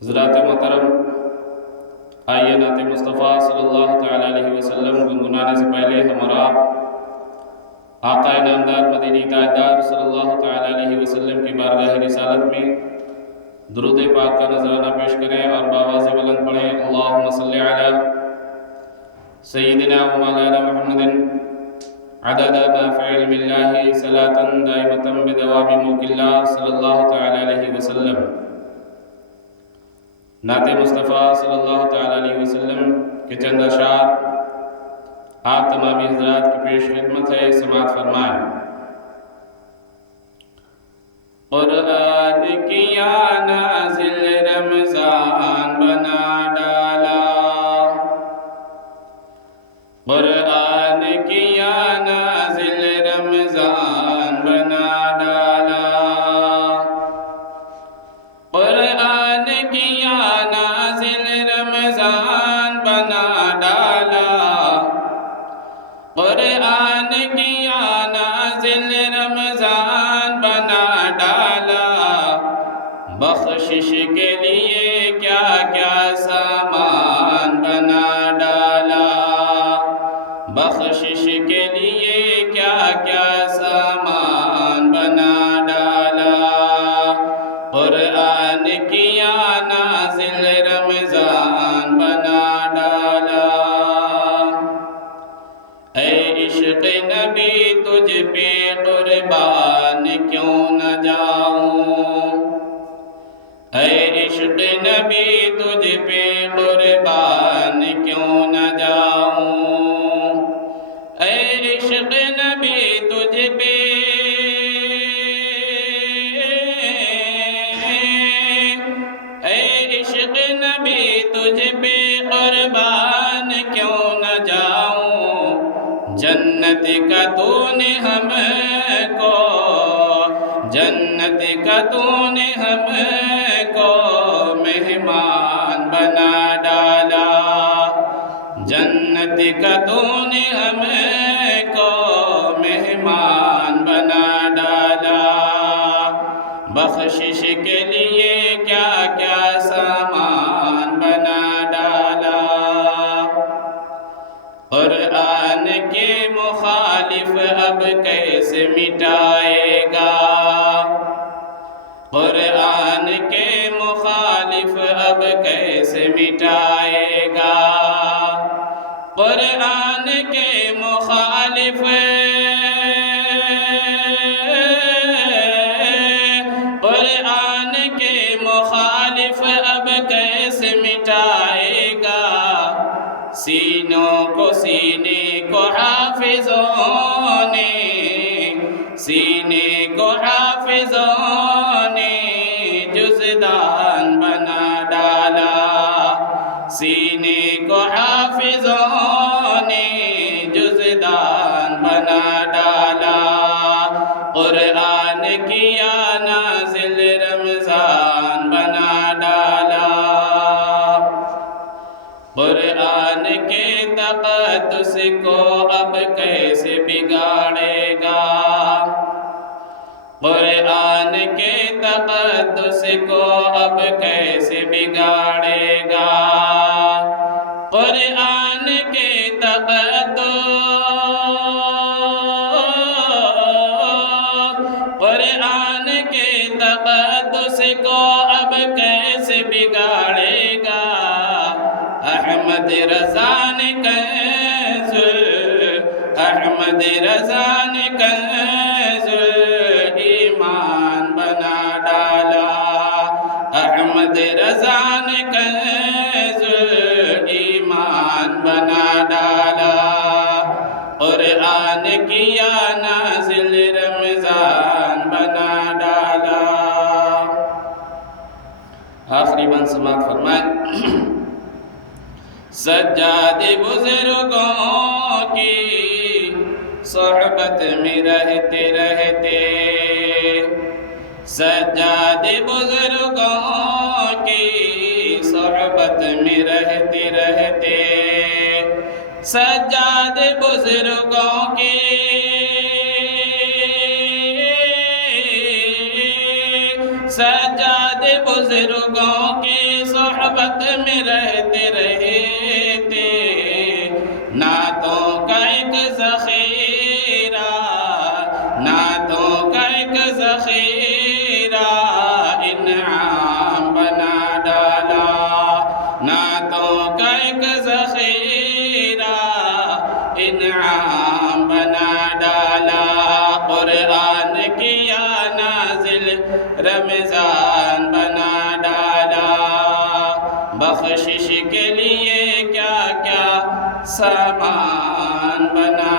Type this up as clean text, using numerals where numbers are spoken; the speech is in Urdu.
حضرات محترم، آئیے نعت مصطفیٰ صلی اللہ تعالیٰ علیہ وسلم گنگنانے سے پہلے ہم اور آپ آقا نامدار مدینی تاجدار صلی اللہ تعالیٰ علیہ وسلم کی بارگاہ رسالت میں درود پاک کا نذرانہ پیش کریں اور باواز بلند پڑھیں۔ اللہم صلی علی سیدنا و مولانا محمد عدد ما فی علم اللہ صلاة دائمتا بدوام ملک اللہ صلی اللہ تعالیٰ علیہ وسلم۔ نعت مصطفیٰ صلی اللہ تعالیٰ علیہ وسلم کے چند اشعار آپ تمامی حضرات کی پیش خدمت ہے، سماعت فرمائیں۔ قرآن کیا نازل رمضان بنا ڈالا، قرآن کیا نازل رمضان بنا ڈالا، قرآن کیا نازل رمضان بنا ڈالا، قرآن کیا نازل رمضان بنا ڈالا، بخشش کے لیے کیا کیا سامان بنا ڈالا، بخشش کے لیے کیا کیا سامان بنا ڈالا، قرآن کیا نازل رمضان بنا ڈالا۔ اے عشق نبی تجھ پہ قربان کیوں نہ جاؤں، اے عشق نبی تجھ پہ قربان کیوں نہ جاؤں، اے عشق نبی تجھ پہ، اے عشق نبی تجھ پہ قربان کیوں نہ جاؤں، جنت کا تو نے ہم کو، جنت کا تو نے ہم کو مہمان بنا ڈالا، جنت کا تو نے ہم کو مہمان بنا ڈالا، بخشش کے لیے کیا کیا سامان بنا ڈالا، قرآن کے مخالف اب کیسے مٹائے گا، قرآن کے مخالف اب کیسے مٹائے گا، قرآن کے مخالف، قرآن کے مخالف اب کیسے مٹائے گا، سینوں کو سینے کو حافظوں نے، سینے کو حافظوں نے جزدان بنا ڈالا، سینے کو حافظوں نے جزدان بنا ڈالا، قرآن کیا نازل رمضان بنا ڈالا، قرآن کے تقدس کو اب کیسے بگاڑے گا، قرآن کے تقدس کو اب کیسے بگاڑے گا، قرآن کے تقدس، قرآن کے تقدس کو اب کیسے بگاڑے گا، احمد رضا نے کنز، احمد رضا نے کنز ایمان بنا ڈالا، احمد رضا نے کنز ایمان بنا ڈالا، قرآن کیا نازل رمضان بنا ڈالا۔ آخری بند سماعت فرمائیں۔ سجاد بزرگوں کی صحبت میں رہتے رہتے، سجاد بزرگوں کی صحبت میں رہتے رہتے، سجاد بزرگوں کی، سجاد بزرگوں دوستوں کی صحبت میں رہتے رہتے نعتوں کا ایک ذخیرہ نعتوں کا ایک ذخیرہ انعام بنا ڈالا نعتوں کا ایک ذخیرہ انعام بنا ڈالا قرآن کیا نازل رمضان بنا ڈالا بخشش کے لیے کیا کیا سامان بنا